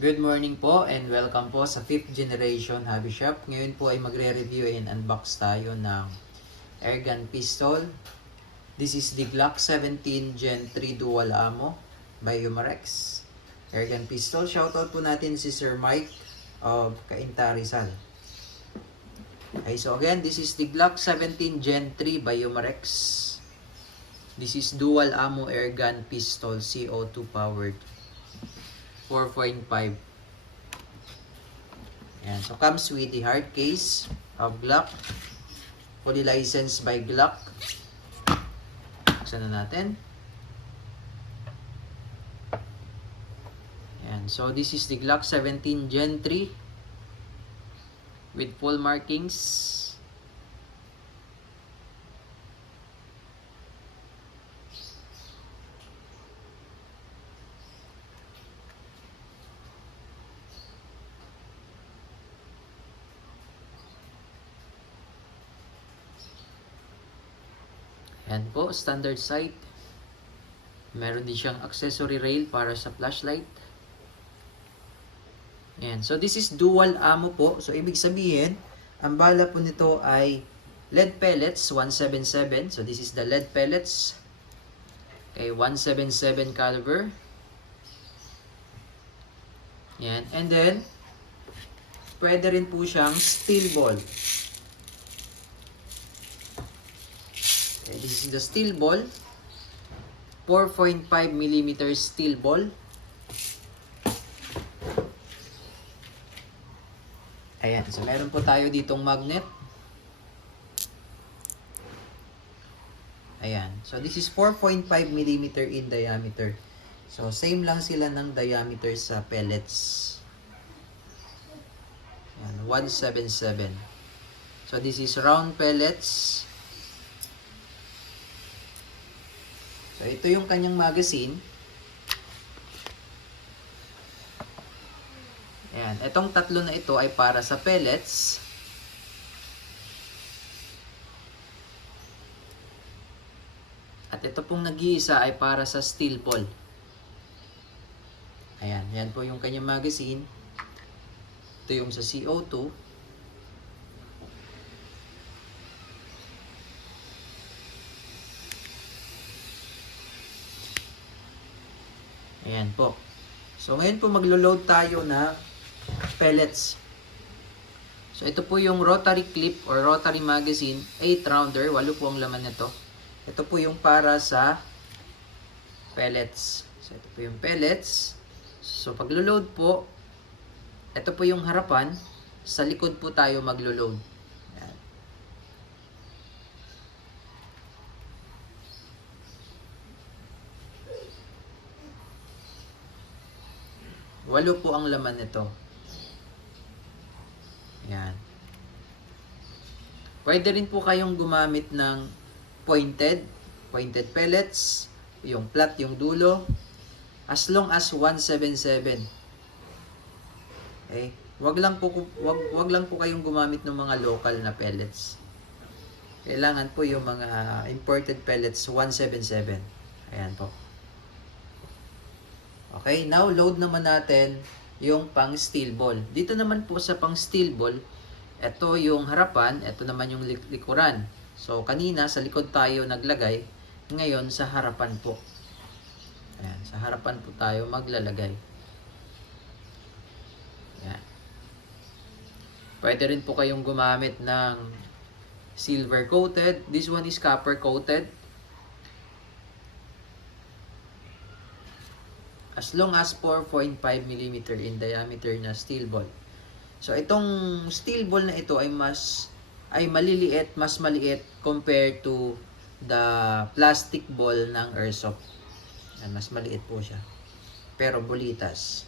Good morning po and welcome po sa 5th generation hobby shop. Ngayon po ay magre-review and unbox tayo ng airgun pistol. This is the Glock 17 Gen 3 Dual Ammo by Umarex. Airgun pistol. Shoutout po natin si Sir Mike of Cainta Rizal. Okay, so again, this is the Glock 17 Gen 3 by Umarex. This is dual ammo airgun pistol CO2 powered. 4.5. Ayan. So, comes with the hard case of Glock. Fully licensed by Glock. Buksan na natin. Ayan. So, this is the Glock 17 Gen 3 with full markings. Ayan po, standard sight. Meron din siyang accessory rail para sa flashlight. Ayan. So, this is dual ammo po. So, ibig sabihin, ang bala po nito ay lead pellets 177. So, this is the lead pellets. Okay, 177 caliber. Ayan. And then, pwede rin po siyang steel ball. Okay, this is the steel ball. 4.5mm steel ball. Ayan. So, meron po tayo ditong magnet. Ayan. So, this is 4.5mm in diameter. So, same lang sila ng diameter sa pellets. Ayan. 177. So, this is round pellets. So, ito yung kanyang magazine. Ayan. Itong tatlo na ito ay para sa pellets. At ito pong nag-iisa ay para sa steel ball. Ayan. Yan po yung kanyang magazine. Ito yung sa CO2. Ayan po. So, ngayon po maglo-load tayo na pellets. So, ito po yung rotary clip or rotary magazine, 8 rounder, 8 po ang laman nito. Ito po yung para sa pellets. So, ito po yung pellets. So, paglo-load po, ito po yung harapan, sa likod po tayo maglo-load. Ayan. Walo po ang laman nito. Ayan. Pwede rin po kayong gumamit ng pointed pellets, yung flat yung dulo, as long as 177. Okay? Wag lang po kayong gumamit ng mga local na pellets. Kailangan po yung mga imported pellets 177. Ayan po. Okay, now load naman natin yung pang steel ball. Dito naman po sa pang steel ball, ito yung harapan, ito naman yung likuran. So, kanina sa likod tayo naglagay, ngayon sa harapan po. Ayan, sa harapan po tayo maglalagay. Ayan. Pwede rin po kayong gumamit ng silver coated. This one is copper coated. As long as 4.5mm in diameter na steel ball. So, itong steel ball na ito ay mas maliit compared to the plastic ball ng airsoft. Yan, mas maliit po siya. Pero bulitas.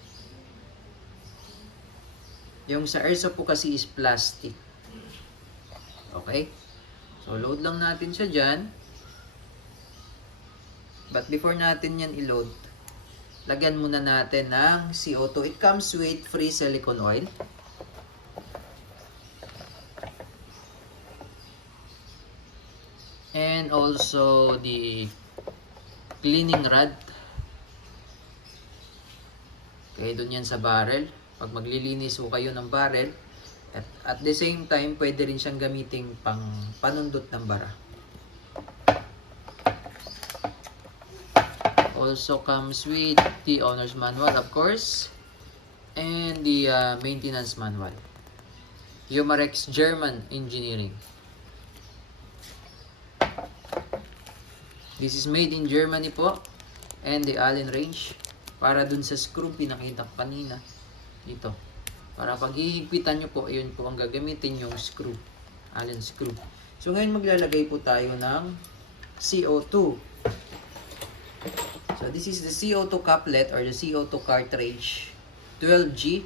Yung sa airsoft po kasi is plastic. Okay? So, load lang natin siya dyan. But before natin yan i-load, lagyan muna natin ng CO2. It comes with free silicone oil. And also the cleaning rod. Kaya doon yan sa barrel. Pag maglilinis po kayo ng barrel, at the same time, pwede rin siyang gamiting pang panundot ng bara. Also comes with the owner's manual, of course, and the maintenance manual. Humarex German Engineering. This is made in Germany po. And the Allen wrench. Para dun sa screw, pinakita ko kanina. Dito. Para pag hihigpitan nyo po, yun po ang gagamitin yung screw. Allen screw. So ngayon maglalagay po tayo ng CO2. So this is the CO2 couplet or the CO2 cartridge. 12G.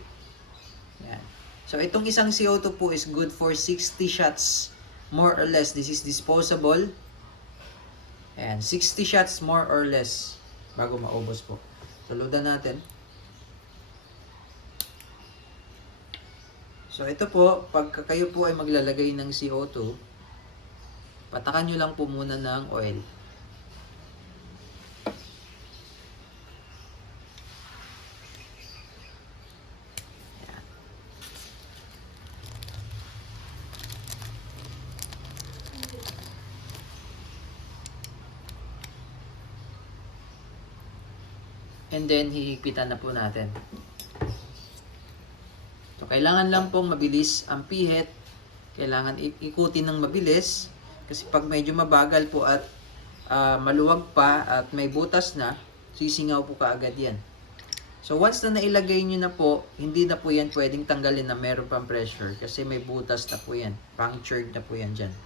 Yan. So itong isang CO2 po is good for 60 shots. More or less. This is disposable. Ayan. 60 shots more or less. Bago maubos po. So loadan natin. So ito po, pagka kayo po ay maglalagay ng CO2, patakan nyo lang po muna ng oil. And then, hihigpitan na po natin. So, kailangan lang pong mabilis ang pihit. Kailangan ikutin ng mabilis. Kasi pag medyo mabagal po at maluwag pa at may butas na, sisingaw po kaagad yan. So, once na nailagay nyo na po, hindi na po yan pwedeng tanggalin na meron pang pressure. Kasi may butas na po yan. Punctured na po yan dyan.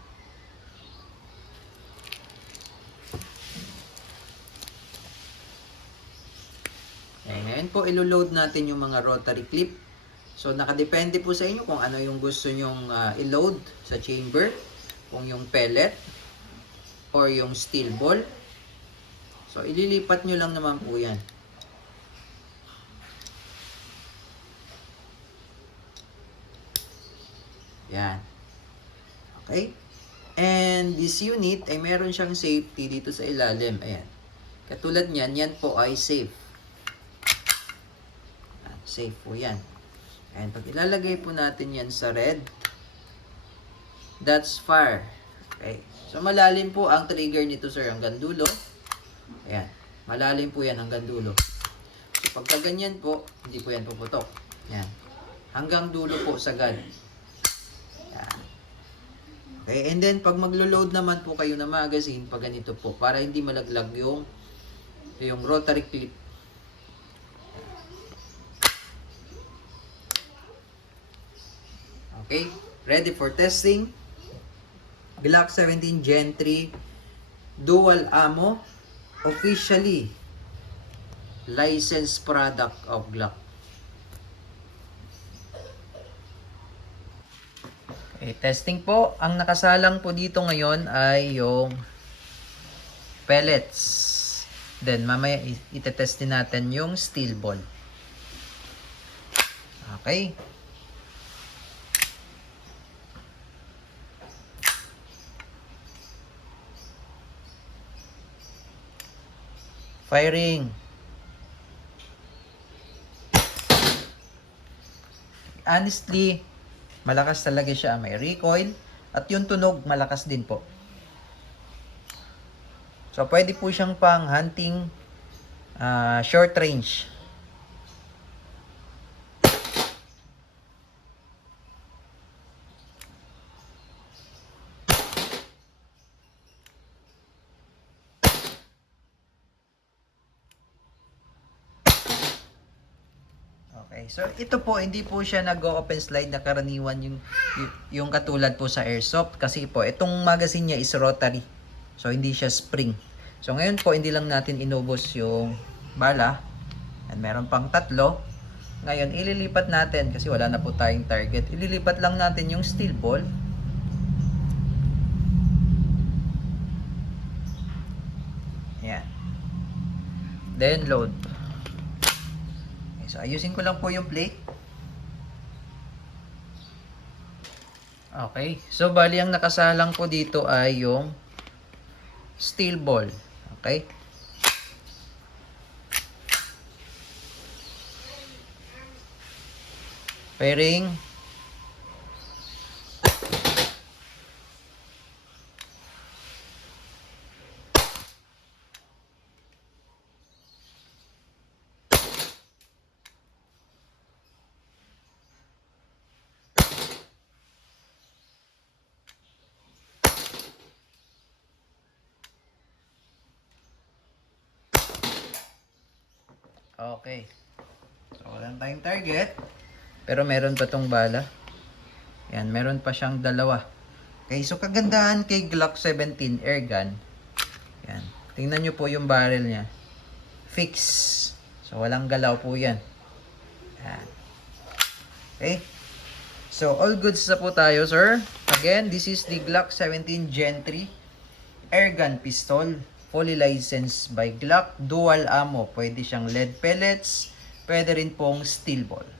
Ngayon po, ilo-load natin yung mga rotary clip. So, nakadepende po sa inyo kung ano yung gusto nyong i-load sa chamber. Kung yung pellet or yung steel ball. So, ililipat nyo lang naman po yan. Yan. Okay? And this unit ay meron siyang safety dito sa ilalim. Ayan. Katulad niyan, yan po ay safe. Safe po yan. And pag ilalagay po natin yan sa red, that's fire. Okay. So malalim po ang trigger nito, sir, hanggang dulo. Ayan. Malalim po yan hanggang dulo. So pagka ganyan po, hindi po yan puputok. Ayan. Hanggang dulo po sagad. Ayan. Okay. And then pag maglo-load naman po kayo ng magazine, pag ganito po, para hindi malaglag yung rotary clip. Okay, ready for testing. Glock 17 Gen 3 dual ammo, officially licensed product of Glock. Okay, testing po. Ang nakasalang po dito ngayon ay yung pellets. Then mamaya itetestin natin yung steel ball. Okay. Firing. Honestly, malakas talaga siya. May recoil. At yung tunog, malakas din po. So, pwede po siyang pang hunting short range. Okay, so ito po, hindi po siya nag-open slide na karaniwan yung katulad po sa airsoft. Kasi po, itong magazine niya is rotary. So, hindi siya spring. So, ngayon po, hindi lang natin inubos yung bala. And meron pang 3. Ngayon, ililipat natin, kasi wala na po tayong target. Ililipat lang natin yung steel ball. Yan. Then, load. So, ayusin ko lang po yung plate. Okay. So, bali ang nakasalang po dito ay yung steel ball. Okay. Firing. Okay. So, wala tayong target. Pero meron pa tong bala. Yan, meron pa siyang dalawa. Okay, so kagandahan kay Glock 17 airgun. Yan. Tingnan nyo po yung barrel niya. Fix. So, walang galaw po yan. Yan. Okay. So, all goods na po tayo, sir. Again, this is the Glock 17 Gen 3 airgun pistol. Fully licensed by Glock. Dual ammo. Pwede siyang lead pellets. Pwede rin pong steel ball.